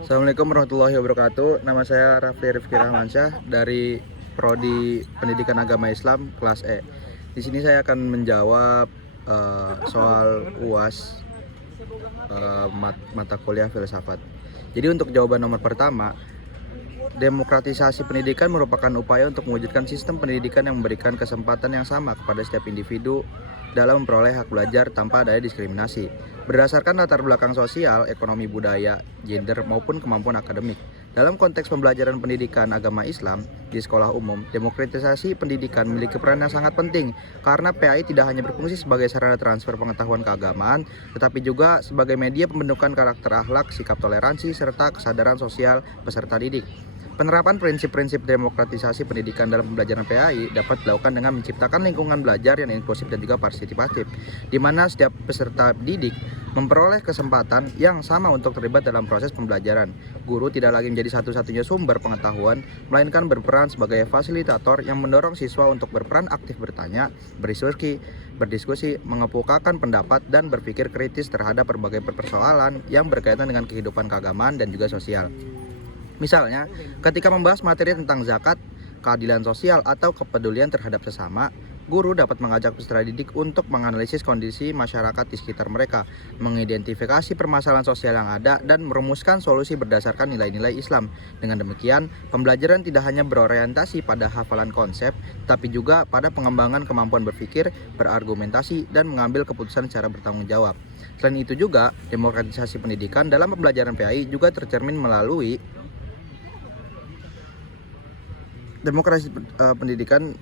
Assalamualaikum warahmatullahi wabarakatuh. Nama saya Raffi Rifki Rahmansyah dari Prodi Pendidikan Agama Islam kelas E. Di sini saya akan menjawab soal UAS mata kuliah filsafat. Jadi untuk jawaban nomor pertama, demokratisasi pendidikan merupakan upaya untuk mewujudkan sistem pendidikan yang memberikan kesempatan yang sama kepada setiap individu dalam memperoleh hak belajar tanpa adanya diskriminasi, berdasarkan latar belakang sosial, ekonomi, budaya, gender, maupun kemampuan akademik. Dalam konteks pembelajaran pendidikan agama Islam di sekolah umum, demokratisasi pendidikan memiliki peran yang sangat penting karena PAI tidak hanya berfungsi sebagai sarana transfer pengetahuan keagamaan, tetapi juga sebagai media pembentukan karakter akhlak, sikap toleransi, serta kesadaran sosial peserta didik. Penerapan prinsip-prinsip demokratisasi pendidikan dalam pembelajaran PAI dapat dilakukan dengan menciptakan lingkungan belajar yang inklusif dan juga partisipatif, di mana setiap peserta didik memperoleh kesempatan yang sama untuk terlibat dalam proses pembelajaran. Guru tidak lagi menjadi satu-satunya sumber pengetahuan, melainkan berperan sebagai fasilitator yang mendorong siswa untuk berperan aktif bertanya, berdiskusi, mengemukakan pendapat, dan berpikir kritis terhadap berbagai persoalan yang berkaitan dengan kehidupan keagamaan dan juga sosial. Misalnya, ketika membahas materi tentang zakat, keadilan sosial, atau kepedulian terhadap sesama, guru dapat mengajak peserta didik untuk menganalisis kondisi masyarakat di sekitar mereka, mengidentifikasi permasalahan sosial yang ada, dan merumuskan solusi berdasarkan nilai-nilai Islam. Dengan demikian, pembelajaran tidak hanya berorientasi pada hafalan konsep, tapi juga pada pengembangan kemampuan berpikir, berargumentasi, dan mengambil keputusan secara bertanggung jawab. Selain itu juga, demokratisasi pendidikan dalam pembelajaran PAI juga tercermin melalui demokrasi pendidikan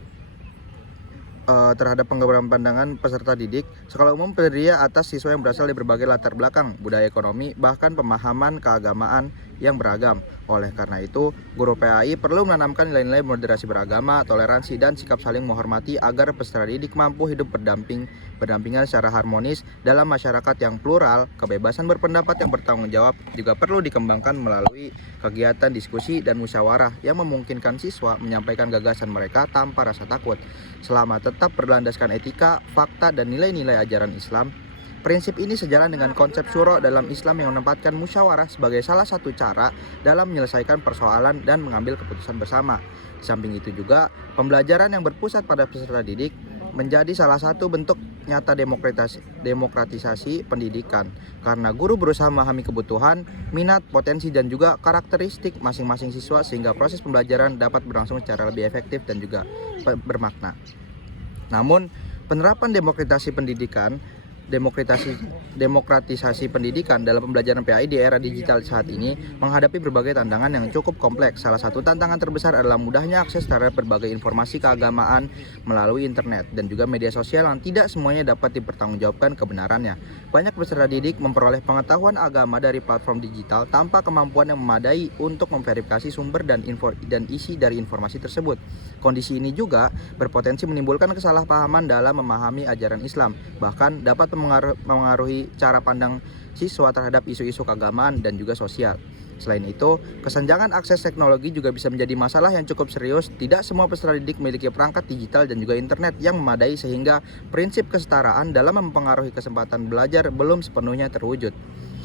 terhadap pengembangan pandangan peserta didik. Sekolah umum terdiri atas siswa yang berasal dari berbagai latar belakang, budaya, ekonomi, bahkan pemahaman keagamaan yang beragam. Oleh karena itu, guru PAI perlu menanamkan nilai-nilai moderasi beragama, toleransi, dan sikap saling menghormati agar peserta didik mampu hidup berdampingan secara harmonis dalam masyarakat yang plural. Kebebasan berpendapat yang bertanggung jawab juga perlu dikembangkan melalui kegiatan diskusi dan musyawarah yang memungkinkan siswa menyampaikan gagasan mereka tanpa rasa takut, selama tetap berlandaskan etika, fakta, dan nilai-nilai ajaran Islam. Prinsip ini sejalan dengan konsep syuro dalam Islam yang menempatkan musyawarah sebagai salah satu cara dalam menyelesaikan persoalan dan mengambil keputusan bersama. Di samping itu juga, pembelajaran yang berpusat pada peserta didik menjadi salah satu bentuk nyata demokratisasi pendidikan, karena guru berusaha memahami kebutuhan, minat, potensi, dan juga karakteristik masing-masing siswa sehingga proses pembelajaran dapat berlangsung secara lebih efektif dan juga bermakna. Namun, penerapan demokratisasi pendidikan dalam pembelajaran PAI di era digital saat ini menghadapi berbagai tantangan yang cukup kompleks. Salah satu tantangan terbesar adalah mudahnya akses terhadap berbagai informasi keagamaan melalui internet dan juga media sosial yang tidak semuanya dapat dipertanggungjawabkan kebenarannya. Banyak peserta didik memperoleh pengetahuan agama dari platform digital tanpa kemampuan yang memadai untuk memverifikasi sumber dan isi dari informasi tersebut. Kondisi ini juga berpotensi menimbulkan kesalahpahaman dalam memahami ajaran Islam, bahkan dapat mengaruhi cara pandang siswa terhadap isu-isu keagamaan dan juga sosial. Selain itu, kesenjangan akses teknologi juga bisa menjadi masalah yang cukup serius. Tidak semua peserta didik memiliki perangkat digital dan juga internet yang memadai sehingga prinsip kesetaraan dalam mempengaruhi kesempatan belajar belum sepenuhnya terwujud.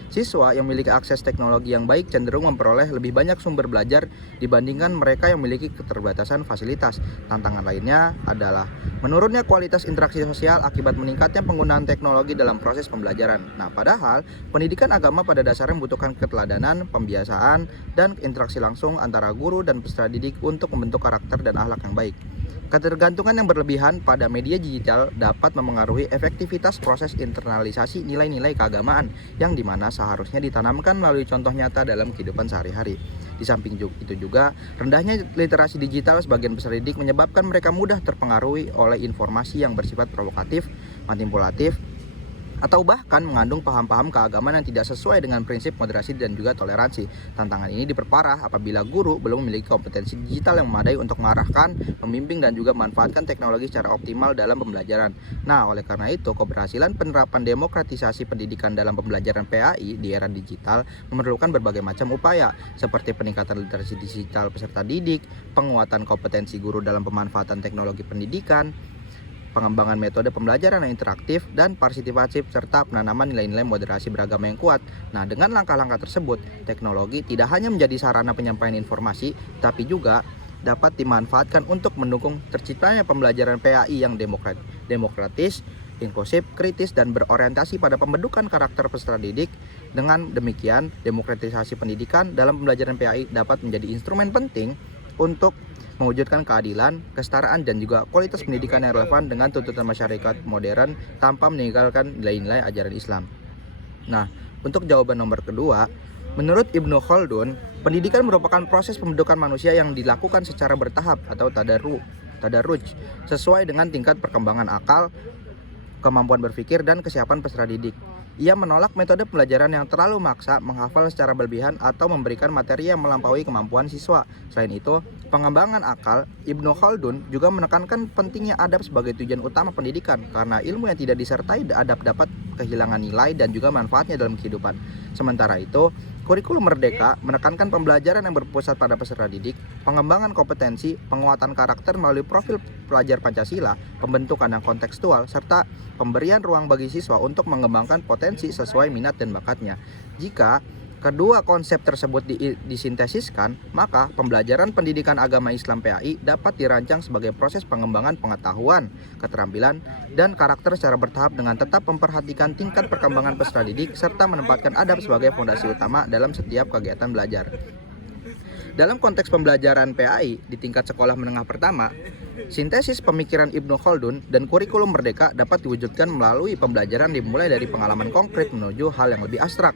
Siswa yang memiliki akses teknologi yang baik cenderung memperoleh lebih banyak sumber belajar dibandingkan mereka yang memiliki keterbatasan fasilitas. Tantangan lainnya adalah menurunnya kualitas interaksi sosial akibat meningkatnya penggunaan teknologi dalam proses pembelajaran. Nah, padahal pendidikan agama pada dasarnya membutuhkan keteladanan, pembiasaan, dan interaksi langsung antara guru dan peserta didik untuk membentuk karakter dan akhlak yang baik. Ketergantungan yang berlebihan pada media digital dapat memengaruhi efektivitas proses internalisasi nilai-nilai keagamaan yang dimana seharusnya ditanamkan melalui contoh nyata dalam kehidupan sehari-hari. Di samping itu juga, rendahnya literasi digital sebagian peserta didik menyebabkan mereka mudah terpengaruhi oleh informasi yang bersifat provokatif, manipulatif, atau bahkan mengandung paham-paham keagamaan yang tidak sesuai dengan prinsip moderasi dan juga toleransi. Tantangan ini diperparah apabila guru belum memiliki kompetensi digital yang memadai untuk mengarahkan, membimbing, dan juga memanfaatkan teknologi secara optimal dalam pembelajaran. Nah, oleh karena itu, keberhasilan penerapan demokratisasi pendidikan dalam pembelajaran PAI di era digital memerlukan berbagai macam upaya, seperti peningkatan literasi digital peserta didik, penguatan kompetensi guru dalam pemanfaatan teknologi pendidikan, pengembangan metode pembelajaran yang interaktif dan partisipatif, serta penanaman nilai-nilai moderasi beragama yang kuat. Nah, dengan langkah-langkah tersebut, teknologi tidak hanya menjadi sarana penyampaian informasi, tapi juga dapat dimanfaatkan untuk mendukung terciptanya pembelajaran PAI yang demokratis, inklusif, kritis, dan berorientasi pada pembentukan karakter peserta didik. Dengan demikian, demokratisasi pendidikan dalam pembelajaran PAI dapat menjadi instrumen penting untuk mewujudkan keadilan, kesetaraan, dan juga kualitas pendidikan yang relevan dengan tuntutan masyarakat modern tanpa meninggalkan nilai-nilai ajaran Islam. Nah, untuk jawaban nomor kedua, menurut Ibnu Khaldun, pendidikan merupakan proses pembentukan manusia yang dilakukan secara bertahap atau tadarruj sesuai dengan tingkat perkembangan akal, kemampuan berpikir, dan kesiapan peserta didik. Ia menolak metode pembelajaran yang terlalu maksa, menghafal secara berlebihan, atau memberikan materi yang melampaui kemampuan siswa. Selain itu, pengembangan akal, Ibnu Khaldun juga menekankan pentingnya adab sebagai tujuan utama pendidikan, karena ilmu yang tidak disertai adab dapat kehilangan nilai dan juga manfaatnya dalam kehidupan. Sementara itu, kurikulum Merdeka menekankan pembelajaran yang berpusat pada peserta didik, pengembangan kompetensi, penguatan karakter melalui profil pelajar Pancasila, pembentukan yang kontekstual, serta pemberian ruang bagi siswa untuk mengembangkan potensi sesuai minat dan bakatnya. Jika kedua konsep tersebut disintesiskan, maka pembelajaran pendidikan agama Islam PAI dapat dirancang sebagai proses pengembangan pengetahuan, keterampilan, dan karakter secara bertahap dengan tetap memperhatikan tingkat perkembangan peserta didik serta menempatkan adab sebagai fondasi utama dalam setiap kegiatan belajar. Dalam konteks pembelajaran PAI di tingkat sekolah menengah pertama, sintesis pemikiran Ibnu Khaldun dan kurikulum Merdeka dapat diwujudkan melalui pembelajaran dimulai dari pengalaman konkret menuju hal yang lebih abstrak.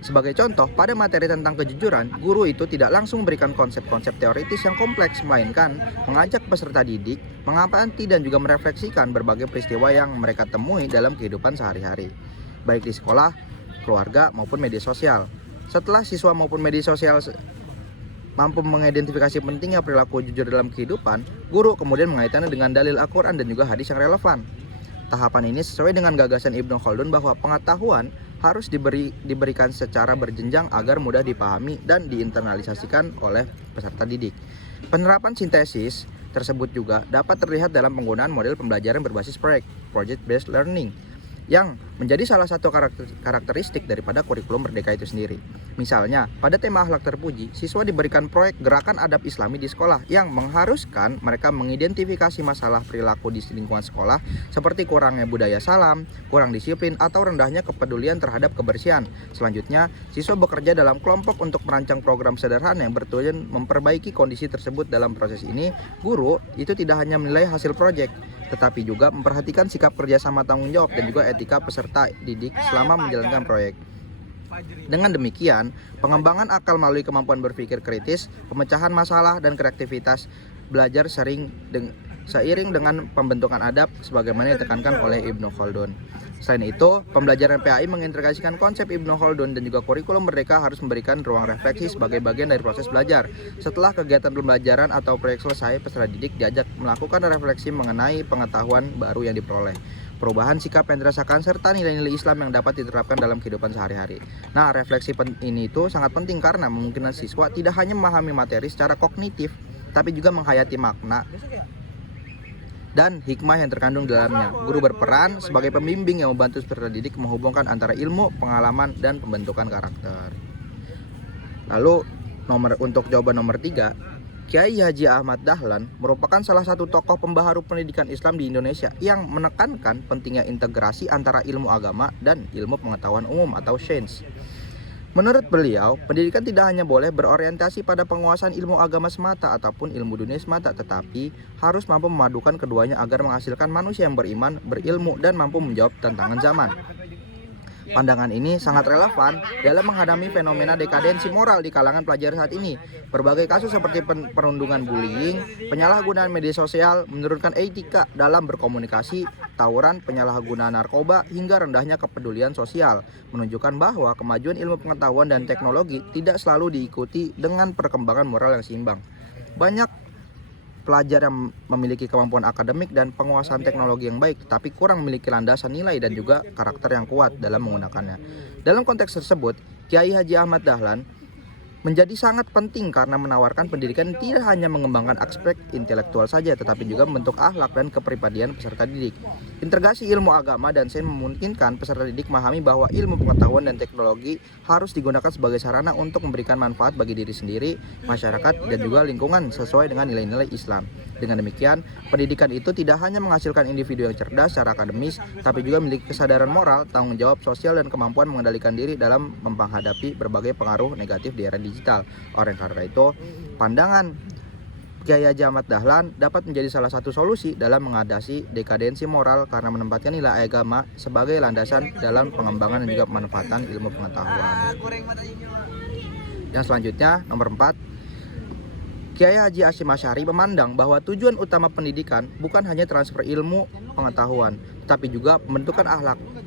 Sebagai contoh, pada materi tentang kejujuran, guru itu tidak langsung memberikan konsep-konsep teoritis yang kompleks, melainkan mengajak peserta didik mengamati dan juga merefleksikan berbagai peristiwa yang mereka temui dalam kehidupan sehari-hari, baik di sekolah, keluarga, maupun media sosial. Setelah siswa maupun media sosial mampu mengidentifikasi pentingnya perilaku jujur dalam kehidupan, guru kemudian mengaitkannya dengan dalil Al-Quran dan juga hadis yang relevan. Tahapan ini sesuai dengan gagasan Ibnu Khaldun bahwa pengetahuan harus diberikan secara berjenjang agar mudah dipahami dan diinternalisasikan oleh peserta didik. Penerapan sintesis tersebut juga dapat terlihat dalam penggunaan model pembelajaran berbasis project based learning, yang menjadi salah satu karakteristik daripada kurikulum Merdeka itu sendiri. Misalnya, pada tema akhlak terpuji, siswa diberikan proyek gerakan adab Islami di sekolah yang mengharuskan mereka mengidentifikasi masalah perilaku di lingkungan sekolah seperti kurangnya budaya salam, kurang disiplin, atau rendahnya kepedulian terhadap kebersihan. Selanjutnya, siswa bekerja dalam kelompok untuk merancang program sederhana yang bertujuan memperbaiki kondisi tersebut. Dalam proses ini, guru itu tidak hanya menilai hasil proyek, tetapi juga memperhatikan sikap kerjasama, tanggung jawab, dan juga etika peserta didik selama menjalankan proyek. Dengan demikian, pengembangan akal melalui kemampuan berpikir kritis, pemecahan masalah, dan kreativitas belajar seiring dengan pembentukan adab sebagaimana ditekankan oleh Ibnu Khaldun. Selain itu, pembelajaran PAI mengintegrasikan konsep Ibnu Khaldun dan juga kurikulum Merdeka harus memberikan ruang refleksi sebagai bagian dari proses belajar. Setelah kegiatan pembelajaran atau proyek selesai, peserta didik diajak melakukan refleksi mengenai pengetahuan baru yang diperoleh, perubahan sikap yang dirasakan, serta nilai-nilai Islam yang dapat diterapkan dalam kehidupan sehari-hari. Nah, refleksi ini itu sangat penting karena memungkinkan siswa tidak hanya memahami materi secara kognitif, tapi juga menghayati makna dan hikmah yang terkandung di dalamnya. Guru berperan sebagai pembimbing yang membantu peserta didik menghubungkan antara ilmu, pengalaman, dan pembentukan karakter. Lalu untuk jawaban nomor 3, Kiai Haji Ahmad Dahlan merupakan salah satu tokoh pembaharu pendidikan Islam di Indonesia yang menekankan pentingnya integrasi antara ilmu agama dan ilmu pengetahuan umum atau sains. Menurut beliau, pendidikan tidak hanya boleh berorientasi pada penguasaan ilmu agama semata ataupun ilmu dunia semata, tetapi harus mampu memadukan keduanya agar menghasilkan manusia yang beriman, berilmu, dan mampu menjawab tantangan zaman. Pandangan ini sangat relevan dalam menghadapi fenomena dekadensi moral di kalangan pelajar saat ini. Berbagai kasus seperti perundungan bullying, penyalahgunaan media sosial, menurunkan etika dalam berkomunikasi, tawuran, penyalahgunaan narkoba, hingga rendahnya kepedulian sosial, menunjukkan bahwa kemajuan ilmu pengetahuan dan teknologi tidak selalu diikuti dengan perkembangan moral yang seimbang. Banyak pelajar yang memiliki kemampuan akademik dan penguasaan teknologi yang baik, tapi kurang memiliki landasan nilai dan juga karakter yang kuat dalam menggunakannya. Dalam konteks tersebut, Kiai Haji Ahmad Dahlan menjadi sangat penting karena menawarkan pendidikan yang tidak hanya mengembangkan aspek intelektual saja, tetapi juga membentuk akhlak dan kepribadian peserta didik. Integrasi ilmu agama dan sains memungkinkan peserta didik memahami bahwa ilmu pengetahuan dan teknologi harus digunakan sebagai sarana untuk memberikan manfaat bagi diri sendiri, masyarakat, dan juga lingkungan sesuai dengan nilai-nilai Islam. Dengan demikian, pendidikan itu tidak hanya menghasilkan individu yang cerdas secara akademis, tapi juga memiliki kesadaran moral, tanggung jawab sosial, dan kemampuan mengendalikan diri dalam menghadapi berbagai pengaruh negatif di era digital. Oleh karena itu, pandangan Kiai Haji Ahmad Dahlan dapat menjadi salah satu solusi dalam mengatasi dekadensi moral karena menempatkan nilai agama sebagai landasan dalam pengembangan dan juga pemanfaatan ilmu pengetahuan. Yang selanjutnya, nomor 4, Kiai Haji Hasyim Asy'ari memandang bahwa tujuan utama pendidikan bukan hanya transfer ilmu pengetahuan, tapi juga pembentukan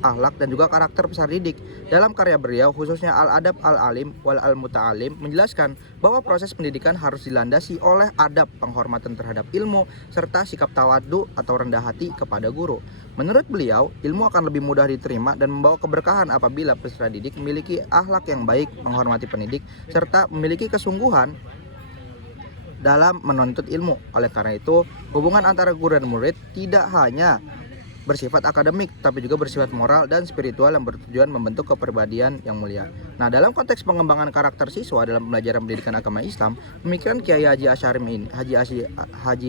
akhlak dan juga karakter peserta didik. Dalam karya beliau, khususnya Al-Adab Al-Alim wal Al-Muta'alim, menjelaskan bahwa proses pendidikan harus dilandasi oleh adab, penghormatan terhadap ilmu, serta sikap tawadhu atau rendah hati kepada guru. Menurut beliau, ilmu akan lebih mudah diterima dan membawa keberkahan apabila peserta didik memiliki akhlak yang baik, menghormati pendidik, serta memiliki kesungguhan dalam menuntut ilmu. Oleh karena itu, hubungan antara guru dan murid tidak hanya bersifat akademik, tapi juga bersifat moral dan spiritual yang bertujuan membentuk kepribadian yang mulia. Nah, dalam konteks pengembangan karakter siswa dalam pembelajaran pendidikan agama Islam, pemikiran Kiai Haji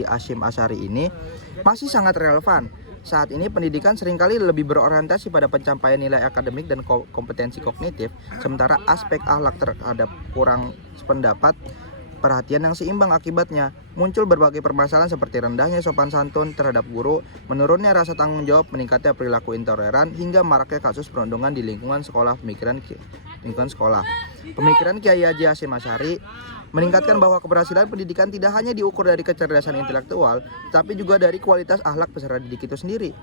Hasyim Asy'ari ini masih sangat relevan. Saat ini pendidikan seringkali lebih berorientasi pada pencapaian nilai akademik dan kompetensi kognitif, sementara aspek akhlak terhadap kurang sependapat perhatian yang seimbang. Akibatnya muncul berbagai permasalahan seperti rendahnya sopan santun terhadap guru, menurunnya rasa tanggung jawab, meningkatnya perilaku intoleran, hingga maraknya kasus perundungan di lingkungan sekolah. Pemikiran Kiai Haji Hasyim Asy'ari meningkatkan bahwa keberhasilan pendidikan tidak hanya diukur dari kecerdasan intelektual, tapi juga dari kualitas akhlak peserta didik itu sendiri.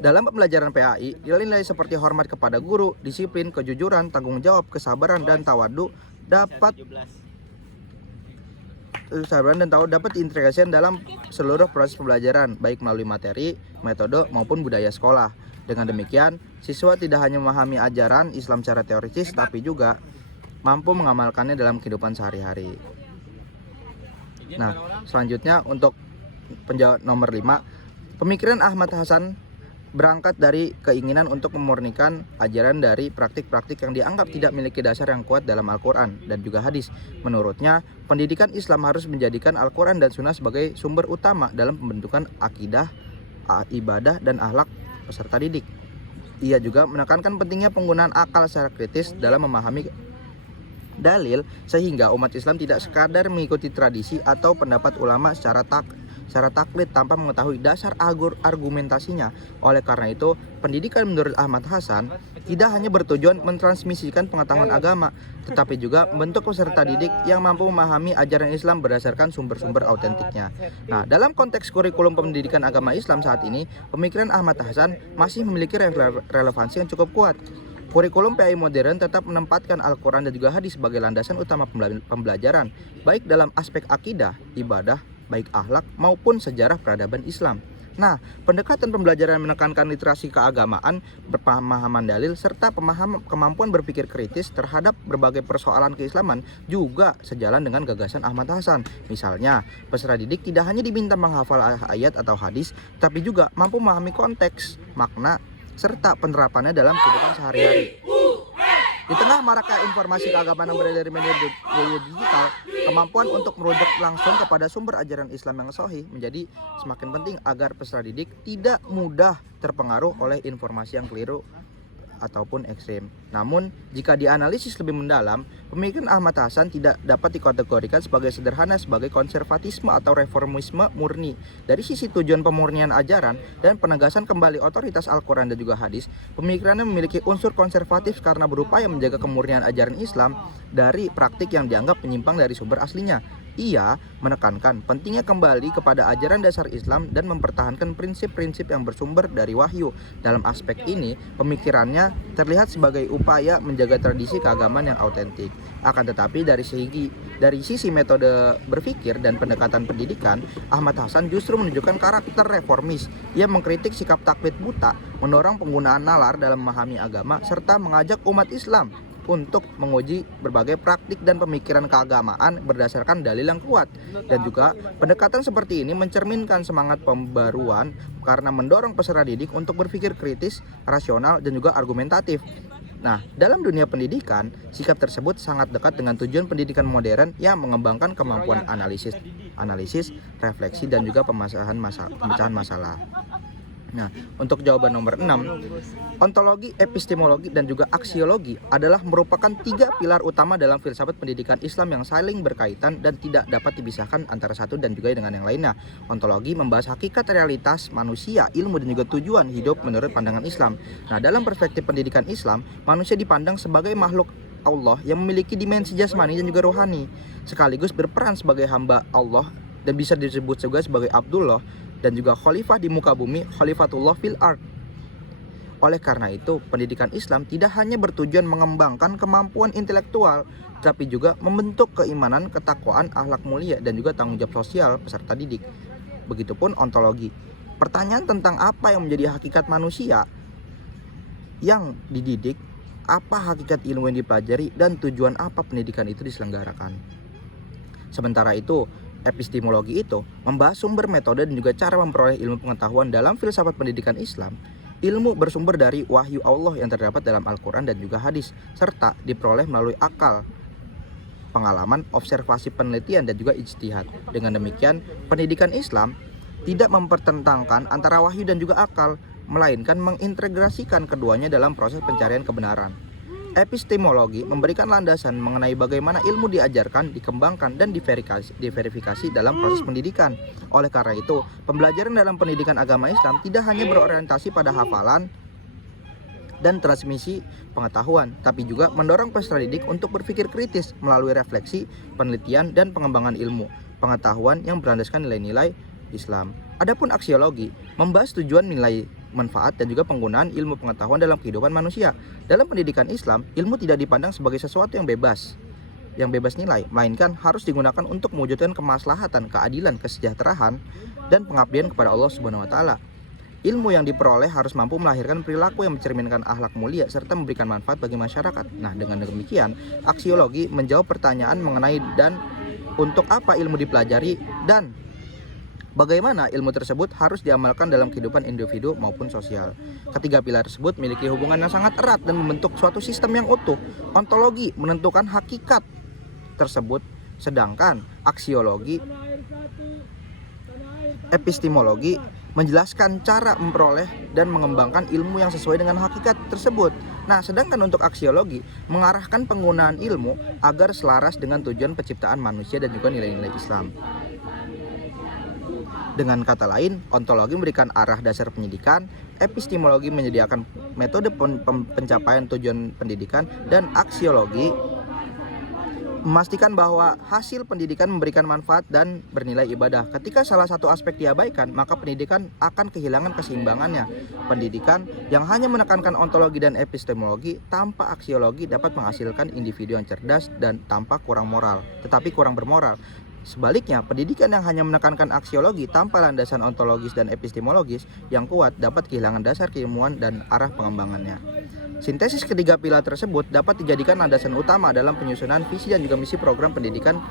Dalam pembelajaran PAI, nilai-nilai seperti hormat kepada guru, disiplin, kejujuran, tanggung jawab, kesabaran, dan tawadhu dapat diintegrasikan dalam seluruh proses pembelajaran, baik melalui materi, metode, maupun budaya sekolah. Dengan demikian, siswa tidak hanya memahami ajaran Islam secara teoritis, tapi juga mampu mengamalkannya dalam kehidupan sehari-hari. Nah, selanjutnya untuk penjawab nomor 5, pemikiran Ahmad Hasan berangkat dari keinginan untuk memurnikan ajaran dari praktik-praktik yang dianggap tidak memiliki dasar yang kuat dalam Al-Quran dan juga hadis. Menurutnya, pendidikan Islam harus menjadikan Al-Quran dan Sunnah sebagai sumber utama dalam pembentukan akidah, ibadah, dan akhlak peserta didik. Ia juga menekankan pentingnya penggunaan akal secara kritis dalam memahami dalil, sehingga umat Islam tidak sekadar mengikuti tradisi atau pendapat ulama secara taklid tanpa mengetahui dasar argumentasinya. Oleh karena itu, pendidikan menurut Ahmad Hasan tidak hanya bertujuan mentransmisikan pengetahuan agama, tetapi juga membentuk peserta didik yang mampu memahami ajaran Islam berdasarkan sumber-sumber autentiknya. Nah, dalam konteks kurikulum pendidikan agama Islam saat ini, pemikiran Ahmad Hasan masih memiliki relevansi yang cukup kuat. Kurikulum PAI modern tetap menempatkan Al-Quran dan juga hadis sebagai landasan utama pembelajaran, baik dalam aspek akidah, ibadah, baik akhlak maupun sejarah peradaban Islam. Nah, pendekatan pembelajaran menekankan literasi keagamaan, pemahaman dalil, serta kemampuan berpikir kritis terhadap berbagai persoalan keislaman juga sejalan dengan gagasan Ahmad Hasan. Misalnya, peserta didik tidak hanya diminta menghafal ayat atau hadis, tapi juga mampu memahami konteks, makna, serta penerapannya dalam kehidupan sehari-hari. Di tengah maraknya informasi keagamaan yang beredar dari media digital, kemampuan untuk merujuk langsung kepada sumber ajaran Islam yang sahih menjadi semakin penting agar peserta didik tidak mudah terpengaruh oleh informasi yang keliru ataupun ekstrem. Namun, jika dianalisis lebih mendalam, pemikiran Ahmad Hasan tidak dapat dikategorikan sebagai sederhana sebagai konservatisme atau reformisme murni. Dari sisi tujuan pemurnian ajaran dan penegasan kembali otoritas Al-Quran dan juga hadis, pemikirannya memiliki unsur konservatif karena berupaya menjaga kemurnian ajaran Islam dari praktik yang dianggap menyimpang dari sumber aslinya. Ia menekankan pentingnya kembali kepada ajaran dasar Islam dan mempertahankan prinsip-prinsip yang bersumber dari wahyu. Dalam aspek ini, pemikirannya terlihat sebagai upaya menjaga tradisi keagamaan yang autentik. Akan tetapi dari sisi metode berpikir dan pendekatan pendidikan, Ahmad Hasan justru menunjukkan karakter reformis. Ia mengkritik sikap taklid buta, mendorong penggunaan nalar dalam memahami agama, serta mengajak umat Islam untuk menguji berbagai praktik dan pemikiran keagamaan berdasarkan dalil yang kuat. Dan juga pendekatan seperti ini mencerminkan semangat pembaruan karena mendorong peserta didik untuk berpikir kritis, rasional, dan juga argumentatif. Nah, dalam dunia pendidikan, sikap tersebut sangat dekat dengan tujuan pendidikan modern yang mengembangkan kemampuan analisis, refleksi, dan juga pemecahan masalah. Nah, untuk jawaban nomor 6, ontologi, epistemologi, dan juga aksiologi adalah merupakan 3 pilar utama dalam filsafat pendidikan Islam yang saling berkaitan dan tidak dapat dipisahkan antara satu dan juga dengan yang lainnya. Ontologi membahas hakikat realitas manusia, ilmu, dan juga tujuan hidup menurut pandangan Islam. Nah, dalam perspektif pendidikan Islam, manusia dipandang sebagai makhluk Allah yang memiliki dimensi jasmani dan juga rohani, sekaligus berperan sebagai hamba Allah dan bisa disebut juga sebagai Abdullah dan juga khalifah di muka bumi, khalifatullah fil ard. Oleh karena itu, pendidikan Islam tidak hanya bertujuan mengembangkan kemampuan intelektual, tapi juga membentuk keimanan, ketakwaan, akhlak mulia, dan juga tanggung jawab sosial peserta didik. Begitupun ontologi. Pertanyaan tentang apa yang menjadi hakikat manusia yang dididik, apa hakikat ilmu yang dipelajari, dan tujuan apa pendidikan itu diselenggarakan. Sementara itu, epistemologi itu membahas sumber, metode, dan juga cara memperoleh ilmu pengetahuan dalam filsafat pendidikan Islam. Ilmu bersumber dari wahyu Allah yang terdapat dalam Al-Quran dan juga hadis, serta diperoleh melalui akal, pengalaman, observasi, penelitian, dan juga ijtihad. Dengan demikian, pendidikan Islam tidak mempertentangkan antara wahyu dan juga akal, melainkan mengintegrasikan keduanya dalam proses pencarian kebenaran. Epistemologi memberikan landasan mengenai bagaimana ilmu diajarkan, dikembangkan, dan diverifikasi dalam proses pendidikan. Oleh karena itu, pembelajaran dalam pendidikan agama Islam tidak hanya berorientasi pada hafalan dan transmisi pengetahuan, tapi juga mendorong peserta didik untuk berpikir kritis melalui refleksi, penelitian, dan pengembangan ilmu pengetahuan yang berlandaskan nilai-nilai Islam. Adapun aksiologi membahas tujuan, nilai, manfaat, dan juga penggunaan ilmu pengetahuan dalam kehidupan manusia. Dalam pendidikan Islam, ilmu tidak dipandang sebagai sesuatu yang bebas nilai, melainkan harus digunakan untuk mewujudkan kemaslahatan, keadilan, kesejahteraan, dan pengabdian kepada Allah Subhanahu wa taala. Ilmu yang diperoleh harus mampu melahirkan perilaku yang mencerminkan akhlak mulia serta memberikan manfaat bagi masyarakat. Nah, dengan demikian, aksiologi menjawab pertanyaan mengenai dan untuk apa ilmu dipelajari dan bagaimana ilmu tersebut harus diamalkan dalam kehidupan individu maupun sosial. Ketiga pilar tersebut memiliki hubungan yang sangat erat dan membentuk suatu sistem yang utuh. Ontologi menentukan hakikat tersebut, sedangkan aksiologi, epistemologi menjelaskan cara memperoleh dan mengembangkan ilmu yang sesuai dengan hakikat tersebut. Nah, sedangkan untuk aksiologi mengarahkan penggunaan ilmu agar selaras dengan tujuan penciptaan manusia dan juga nilai-nilai Islam. Dengan kata lain, ontologi memberikan arah dasar pendidikan, epistemologi menyediakan metode pencapaian tujuan pendidikan, dan aksiologi memastikan bahwa hasil pendidikan memberikan manfaat dan bernilai ibadah. Ketika salah satu aspek diabaikan, maka pendidikan akan kehilangan keseimbangannya. Pendidikan yang hanya menekankan ontologi dan epistemologi tanpa aksiologi dapat menghasilkan individu yang cerdas dan tanpa kurang bermoral. Sebaliknya, pendidikan yang hanya menekankan aksiologi tanpa landasan ontologis dan epistemologis yang kuat dapat kehilangan dasar keilmuan dan arah pengembangannya. Sintesis ketiga pilar tersebut dapat dijadikan landasan utama dalam penyusunan visi dan juga misi program pendidikan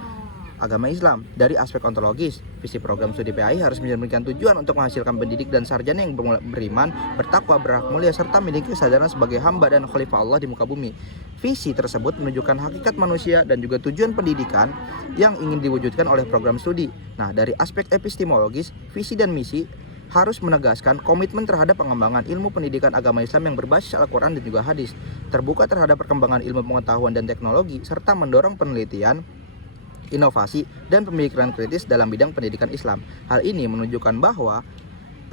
agama Islam. Dari aspek ontologis, visi program studi PAI harus mencerminkan tujuan untuk menghasilkan pendidik dan sarjana yang beriman, bertakwa, berakhlak mulia, serta memiliki kesadaran sebagai hamba dan khalifah Allah di muka bumi. Visi tersebut menunjukkan hakikat manusia dan juga tujuan pendidikan yang ingin diwujudkan oleh program studi. Nah, dari aspek epistemologis, visi dan misi harus menegaskan komitmen terhadap pengembangan ilmu pendidikan agama Islam yang berbasis Al-Quran dan juga hadis, terbuka terhadap perkembangan ilmu pengetahuan dan teknologi, serta mendorong penelitian, inovasi, dan pemikiran kritis dalam bidang pendidikan Islam. Hal ini menunjukkan bahwa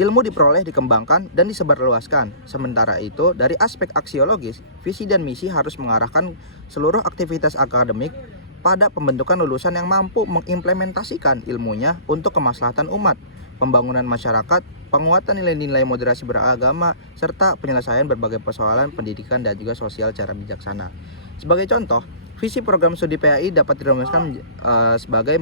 ilmu diperoleh, dikembangkan, dan disebarluaskan. Sementara itu, dari aspek aksiologis, visi dan misi harus mengarahkan seluruh aktivitas akademik pada pembentukan lulusan yang mampu mengimplementasikan ilmunya untuk kemaslahatan umat, pembangunan masyarakat, penguatan nilai-nilai moderasi beragama, serta penyelesaian berbagai persoalan pendidikan dan juga sosial secara bijaksana. Sebagai contoh, visi program studi PAI dapat dirumuskan sebagai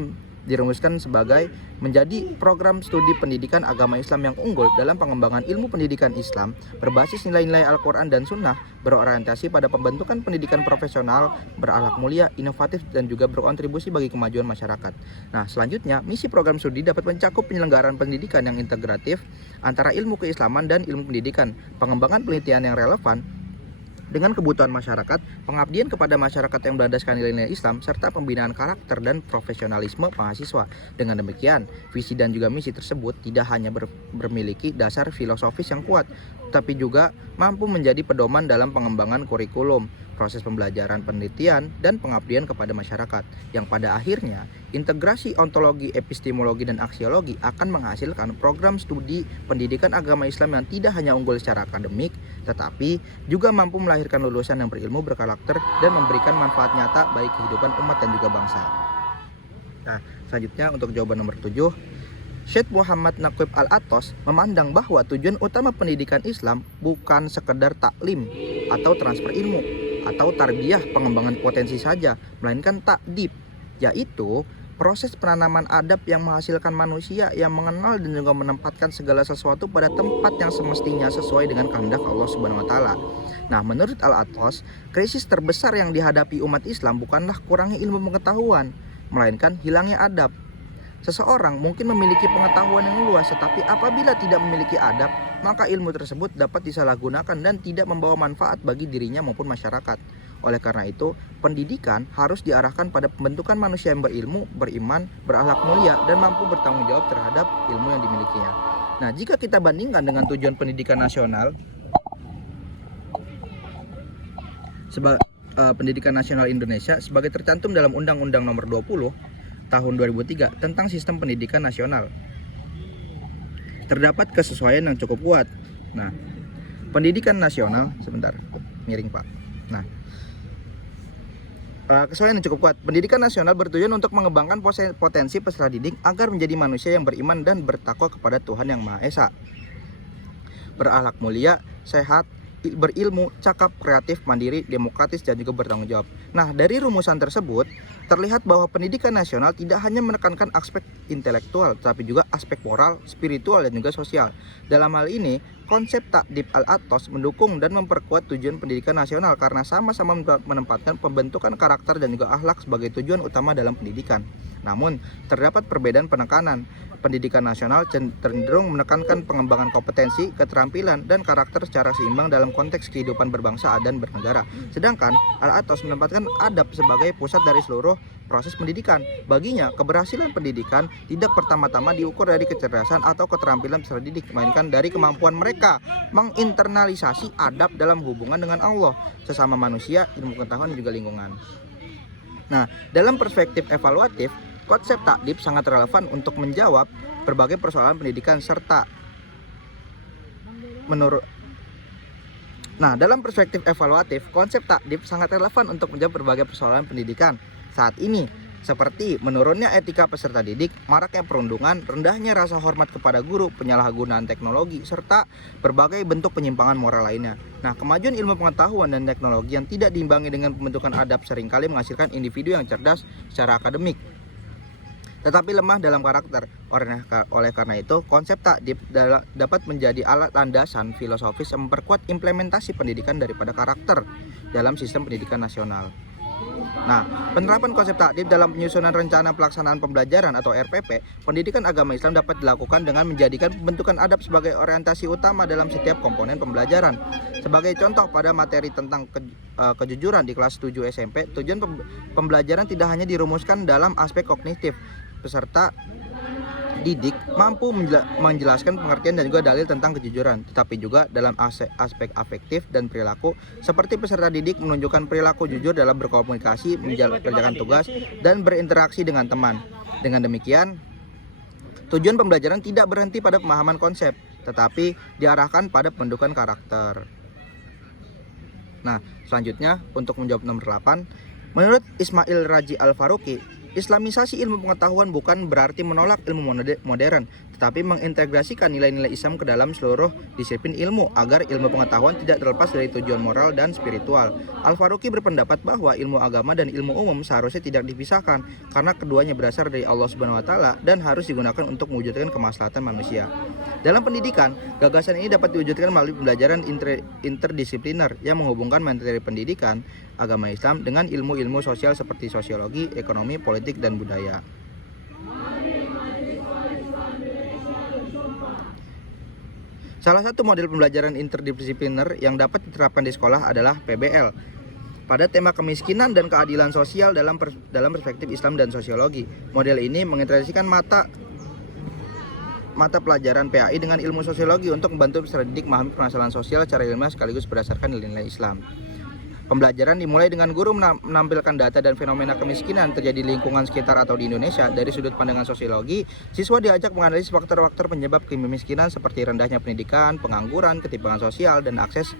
dirumuskan sebagai menjadi program studi pendidikan agama Islam yang unggul dalam pengembangan ilmu pendidikan Islam berbasis nilai-nilai Al-Quran dan Sunnah, berorientasi pada pembentukan pendidikan profesional, berakhlak mulia, inovatif, dan juga berkontribusi bagi kemajuan masyarakat. Nah, selanjutnya, misi program studi dapat mencakup penyelenggaraan pendidikan yang integratif antara ilmu keislaman dan ilmu pendidikan, pengembangan penelitian yang relevan dengan kebutuhan masyarakat, pengabdian kepada masyarakat yang berlandaskan nilai-nilai Islam, serta pembinaan karakter dan profesionalisme mahasiswa. Dengan demikian, visi dan juga misi tersebut tidak hanya bermiliki dasar filosofis yang kuat, tapi juga mampu menjadi pedoman dalam pengembangan kurikulum, proses pembelajaran, penelitian, dan pengabdian kepada masyarakat, yang pada akhirnya integrasi ontologi, epistemologi, dan aksiologi akan menghasilkan program studi pendidikan agama Islam yang tidak hanya unggul secara akademik, tetapi juga mampu melahirkan lulusan yang berilmu, berkarakter, dan memberikan manfaat nyata bagi kehidupan umat dan juga bangsa. Nah, selanjutnya untuk jawaban nomor 7, Syekh Muhammad Naqib Al-Athos memandang bahwa tujuan utama pendidikan Islam bukan sekedar taklim atau transfer ilmu atau tarbiyah pengembangan potensi saja, melainkan takdib, yaitu proses penanaman adab yang menghasilkan manusia yang mengenal dan juga menempatkan segala sesuatu pada tempat yang semestinya sesuai dengan kehendak Allah Subhanahu wa taala. Nah, menurut Al-Athos, krisis terbesar yang dihadapi umat Islam bukanlah kurangnya ilmu pengetahuan, melainkan hilangnya adab. Seseorang mungkin memiliki pengetahuan yang luas, tetapi apabila tidak memiliki adab, maka ilmu tersebut dapat disalahgunakan dan tidak membawa manfaat bagi dirinya maupun masyarakat. Oleh karena itu, pendidikan harus diarahkan pada pembentukan manusia yang berilmu, beriman, berakhlak mulia, dan mampu bertanggung jawab terhadap ilmu yang dimilikinya. Nah, jika kita bandingkan dengan tujuan pendidikan nasional, pendidikan nasional Indonesia sebagai tercantum dalam Undang-Undang Nomor 20 Tahun 2003 tentang Sistem Pendidikan Nasional, terdapat kesesuaian yang cukup kuat. Nah, pendidikan nasional, sebentar, miring Pak. Nah, kesesuaian yang cukup kuat. Pendidikan nasional bertujuan untuk mengembangkan potensi peserta didik agar menjadi manusia yang beriman dan bertakwa kepada Tuhan Yang Maha Esa, berakhlak mulia, sehat, berilmu, cakap, kreatif, mandiri, demokratis, dan juga bertanggung jawab. Nah, dari rumusan tersebut terlihat bahwa pendidikan nasional tidak hanya menekankan aspek intelektual, tetapi juga aspek moral, spiritual, dan juga sosial. Dalam hal ini, konsep takdib Al-Athos mendukung dan memperkuat tujuan pendidikan nasional karena sama-sama menempatkan pembentukan karakter dan juga akhlak sebagai tujuan utama dalam pendidikan. Namun, terdapat perbedaan penekanan. Pendidikan nasional cenderung menekankan pengembangan kompetensi, keterampilan, dan karakter secara seimbang dalam konteks kehidupan berbangsa dan bernegara. Sedangkan Al-Athos menempatkan adab sebagai pusat dari seluruh proses pendidikan. Baginya, keberhasilan pendidikan tidak pertama-tama diukur dari kecerdasan atau keterampilan peserta didik, melainkan dari kemampuan mereka menginternalisasi adab dalam hubungan dengan Allah, sesama manusia, ilmu pengetahuan, dan juga lingkungan. Nah, dalam perspektif evaluatif, konsep takdib sangat relevan untuk menjawab berbagai persoalan pendidikan serta dalam perspektif evaluatif, konsep takdib sangat relevan untuk menjawab berbagai persoalan pendidikan saat ini, seperti menurunnya etika peserta didik, maraknya perundungan, rendahnya rasa hormat kepada guru, penyalahgunaan teknologi, serta berbagai bentuk penyimpangan moral lainnya. Nah, kemajuan ilmu pengetahuan dan teknologi yang tidak diimbangi dengan pembentukan adab seringkali menghasilkan individu yang cerdas secara akademik, tetapi lemah dalam karakter. Oleh karena itu, konsep takdib dapat menjadi alat landasan filosofis yang memperkuat implementasi pendidikan daripada karakter dalam sistem pendidikan nasional. Nah, penerapan konsep takdib dalam penyusunan rencana pelaksanaan pembelajaran atau RPP, pendidikan agama Islam dapat dilakukan dengan menjadikan pembentukan adab sebagai orientasi utama dalam setiap komponen pembelajaran. Sebagai contoh, pada materi tentang kejujuran di kelas 7 SMP, tujuan pembelajaran tidak hanya dirumuskan dalam aspek kognitif. Peserta didik mampu menjelaskan pengertian dan juga dalil tentang kejujuran, tetapi juga dalam aspek afektif dan perilaku, seperti peserta didik menunjukkan perilaku jujur dalam berkomunikasi, menjalankan tugas, dan berinteraksi dengan teman. Dengan demikian, tujuan pembelajaran tidak berhenti pada pemahaman konsep, tetapi diarahkan pada pembentukan karakter. Nah, selanjutnya untuk menjawab nomor 8, menurut Ismail Raji Al-Faruqi, Islamisasi ilmu pengetahuan bukan berarti menolak ilmu modern, tetapi mengintegrasikan nilai-nilai Islam ke dalam seluruh disiplin ilmu agar ilmu pengetahuan tidak terlepas dari tujuan moral dan spiritual. Al-Faruqi berpendapat bahwa ilmu agama dan ilmu umum seharusnya tidak dipisahkan karena keduanya berasal dari Allah Subhanahu wa taala dan harus digunakan untuk mewujudkan kemaslahatan manusia. Dalam pendidikan, gagasan ini dapat diwujudkan melalui pembelajaran interdisipliner yang menghubungkan materi pendidikan agama Islam dengan ilmu-ilmu sosial seperti sosiologi, ekonomi, politik, dan budaya. Salah satu model pembelajaran interdisipliner yang dapat diterapkan di sekolah adalah PBL pada tema kemiskinan dan keadilan sosial dalam perspektif Islam dan sosiologi. Model ini mengintegrasikan mata pelajaran PAI dengan ilmu sosiologi untuk membantu peserta didik memahami permasalahan sosial secara ilmiah sekaligus berdasarkan nilai-nilai Islam. Pembelajaran dimulai dengan guru menampilkan data dan fenomena kemiskinan terjadi di lingkungan sekitar atau di Indonesia. Dari sudut pandangan sosiologi, siswa diajak menganalisis faktor-faktor penyebab kemiskinan seperti rendahnya pendidikan, pengangguran, ketimpangan sosial, dan akses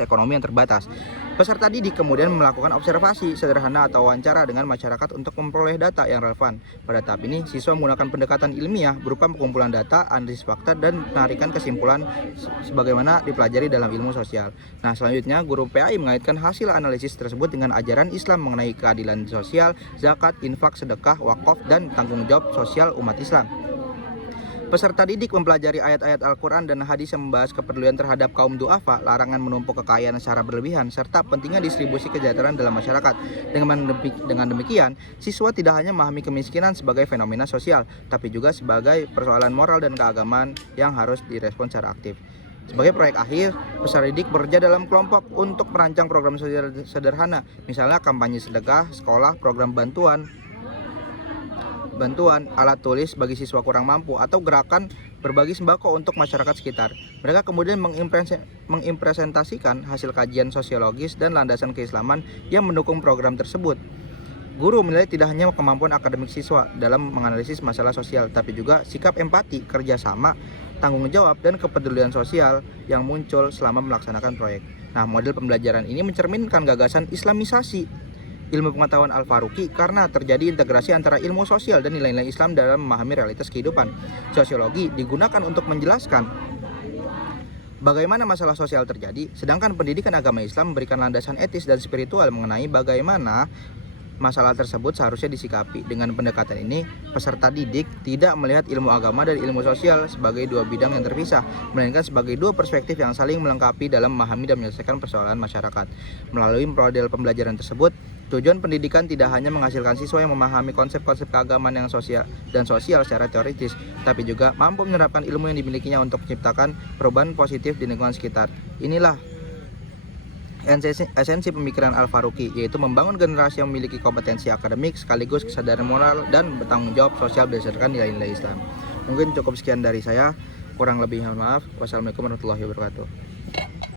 ekonomi yang terbatas. Peserta didik kemudian melakukan observasi sederhana atau wawancara dengan masyarakat untuk memperoleh data yang relevan. Pada tahap ini, siswa menggunakan pendekatan ilmiah berupa pengumpulan data, analisis fakta, dan penarikan kesimpulan sebagaimana dipelajari dalam ilmu sosial. Nah, selanjutnya guru PAI mengaitkan hasil analisis tersebut dengan ajaran Islam mengenai keadilan sosial, zakat, infak, sedekah, wakaf, dan tanggung jawab sosial umat Islam. Peserta didik mempelajari ayat-ayat Al-Quran dan hadis yang membahas kepedulian terhadap kaum du'afa, larangan menumpuk kekayaan secara berlebihan, serta pentingnya distribusi kesejahteraan dalam masyarakat. Dengan demikian, siswa tidak hanya memahami kemiskinan sebagai fenomena sosial, tapi juga sebagai persoalan moral dan keagamaan yang harus direspon secara aktif. Sebagai proyek akhir, peserta didik bekerja dalam kelompok untuk merancang program sederhana, misalnya kampanye sedekah, sekolah, program bantuan alat tulis bagi siswa kurang mampu, atau gerakan berbagi sembako untuk masyarakat sekitar. Mereka kemudian mengimpresentasikan hasil kajian sosiologis dan landasan keislaman yang mendukung program tersebut. Guru menilai tidak hanya kemampuan akademik siswa dalam menganalisis masalah sosial, tapi juga sikap empati, kerjasama, tanggung jawab, dan kepedulian sosial yang muncul selama melaksanakan proyek. Nah, model pembelajaran ini mencerminkan gagasan Islamisasi ilmu pengetahuan Al-Faruqi karena terjadi integrasi antara ilmu sosial dan nilai-nilai Islam dalam memahami realitas kehidupan. Sosiologi digunakan untuk menjelaskan bagaimana masalah sosial terjadi, sedangkan pendidikan agama Islam memberikan landasan etis dan spiritual mengenai bagaimana masalah tersebut seharusnya disikapi. Dengan pendekatan ini, peserta didik tidak melihat ilmu agama dan ilmu sosial sebagai dua bidang yang terpisah, melainkan sebagai dua perspektif yang saling melengkapi dalam memahami dan menyelesaikan persoalan masyarakat. Melalui model pembelajaran tersebut, tujuan pendidikan tidak hanya menghasilkan siswa yang memahami konsep-konsep keagamaan yang sosial secara teoritis, tapi juga mampu menerapkan ilmu yang dimilikinya untuk menciptakan perubahan positif di lingkungan sekitar. Inilah esensi pemikiran Al-Faruqi, yaitu membangun generasi yang memiliki kompetensi akademik sekaligus kesadaran moral dan bertanggung jawab sosial berdasarkan nilai-nilai Islam. Mungkin cukup sekian dari saya, kurang lebihnya maaf. Wassalamualaikum warahmatullahi wabarakatuh.